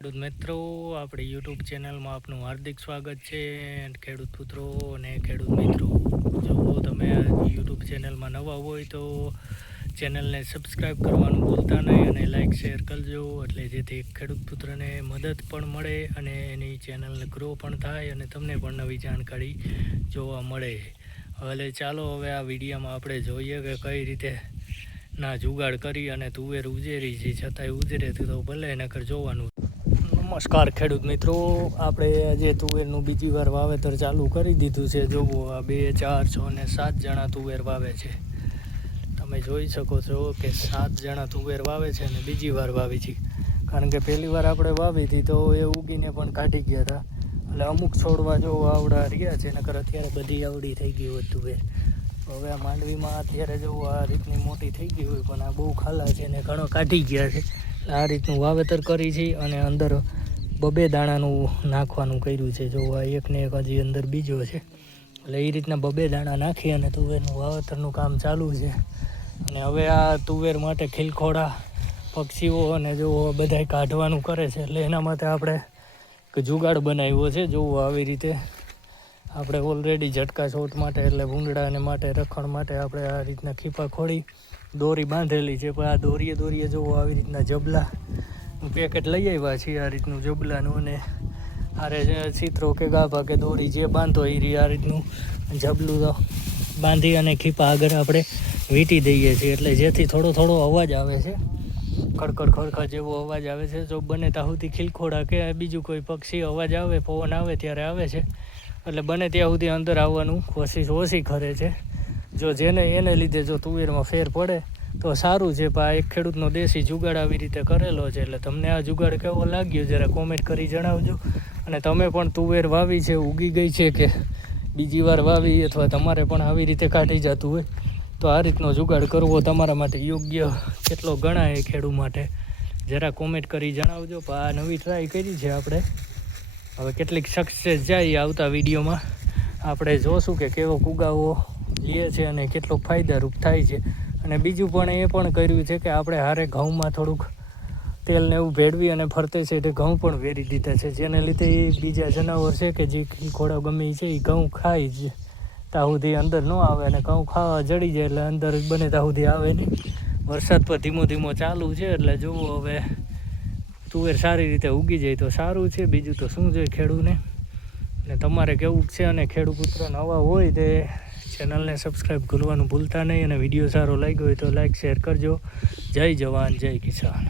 ખેડૂત મિત્રો, આપણી યુટ્યુબ ચેનલમાં આપનું હાર્દિક સ્વાગત છે. ખેડૂત પુત્રો અને ખેડૂત મિત્રો, જો તમે યુટ્યુબ ચેનલમાં નવા હોય તો ચેનલને સબસ્ક્રાઈબ કરવાનું ભૂલતા નહીં અને લાઇક શેર કરજો, એટલે જેથી ખેડૂત પુત્રને મદદ પણ મળે અને એની ચેનલને ગ્રો પણ થાય અને તમને પણ નવી જાણકારી જોવા મળે. હવે ચાલો હવે આ વિડીયોમાં આપણે જોઈએ કે કઈ રીતે ના જુગાડ કરી અને તુવેર ઉજેરી છે, છતાંય ઉજરે તો ભલે નકર જોવાનું. નમસ્કાર ખેડૂત મિત્રો, આપણે આજે તુવેરનું બીજી વાર વાવેતર ચાલુ કરી દીધું છે. જોવો આ 2, 4, 6 અને 7 જણા તુવેર વાવે છે. તમે જોઈ શકો છો કે 7 જણા તુવેર વાવે છે અને બીજી વાર વાવી છે. કારણ કે પહેલી વાર આપણે વાવી હતી તો એ ઉગીને પણ કાઢી ગયા હતા, એટલે અમુક છોડવા જો આવડા રહ્યા છે, નકર અત્યારે બધી આવડી થઈ ગઈ હોય તુવેર. હવે આ માંડવીમાં અત્યારે જો આ રીતની મોટી થઈ ગઈ હોય, પણ આ બહુ ખાલા છે ને ઘણો કાઢી ગયા છે. આ રીતનું વાવેતર કરી છે અને અંદર 2 દાણાનું નાખવાનું કર્યું છે. જો આ એકને એક હજી અંદર બીજો છે, એટલે એ રીતના 2 દાણા નાખી અને તુવેરનું વાવેતરનું કામ ચાલુ છે. અને હવે આ તુવેર માટે ખીલખોડા પક્ષીઓ અને જો બધાય કાઢવાનું કરે છે, એટલે એના માટે આપણે જુગાડ બનાવ્યો છે. જો આવી રીતે આપણે ઓલરેડી ઝટકા શોટ માટે એટલે ભૂંડડાને માટે રખણ માટે આપણે આ રીતના ખીપા ખોડી દોરી બાંધેલી છે. પણ આ દોરીએ જો આવી રીતના જબલાનું પેકેટ લઈ આવ્યા છીએ, આ રીતનું જબલાનું, અને આરે ચિત્રો કે ગાભા કે દોરી જે બાંધો એ આ રીતનું જબલું બાંધી અને ખીપા આગળ આપણે વીંટી દઈએ છીએ, એટલે જેથી થોડો અવાજ આવે છે, ખડખડ જેવો અવાજ આવે છે. જો બને ત્યાં સુધી ખીલખોડા કે બીજું કોઈ પક્ષી અવાજ આવે, પવન આવે ત્યારે આવે છે, એટલે બને ત્યાં સુધી અંદર આવવાનું કોશિશ ઓછી કરે છે. જો એને લીધે જો તુવેરમાં ફેર પડે તો સારું છે. પણ આ એક ખેડૂતનો દેશી જુગાડ આવી રીતે કરેલો છે, એટલે તમને આ જુગાડ કેવો લાગ્યો જરા કોમેન્ટ કરી જણાવજો. અને તમે પણ તુવેર વાવી છે, ઉગી ગઈ છે કે બીજી વાર વાવી, અથવા તમારે પણ આવી રીતે કાઢી જતું હોય તો આ રીતનો જુગાડ કરવો તમારા માટે યોગ્ય કેટલો ગણાય ખેડૂત માટે, જરા કોમેન્ટ કરી જણાવજો. પણ આ નવી ટ્રાય કરી છે આપણે, હવે કેટલીક સક્સેસ જાય આવતા વિડીયોમાં આપણે જોશું કે કેવો કુગાવો લે છે અને કેટલો ફાયદારૂપ થાય છે. અને બીજું પણ એ પણ કર્યું છે કે આપણે હારે ઘઉંમાં થોડુંક તેલને એવું ભેળવી અને ફરતે છે તે ઘઉં પણ વેરી દીધા છે, જેને લીધે એ બીજા જનાવર છે કે જે ખોડા ગમે છે એ ઘઉં ખાય જ ત્યાં સુધી અંદર ન આવે, અને ઘઉં ખાવા જડી જાય એટલે અંદર બને ત્યાં સુધી આવે નહીં. વરસાદ પર ધીમો ચાલુ છે, એટલે જુઓ હવે તુવેર સારી રીતે ઉગી જાય તો સારું છે. બીજું તો શું જોઈએ ખેડૂને. અને તમારે કેવું છે, અને ખેડૂત પુત્ર નવા હોય તે ચેનલને સબસ્ક્રાઈબ કરવાનું ભૂલતા નહીં, અને વિડીયો સારો લાગ્યો હોય તો લાઈક શેર કરજો. જય જવાન જય કિસાન.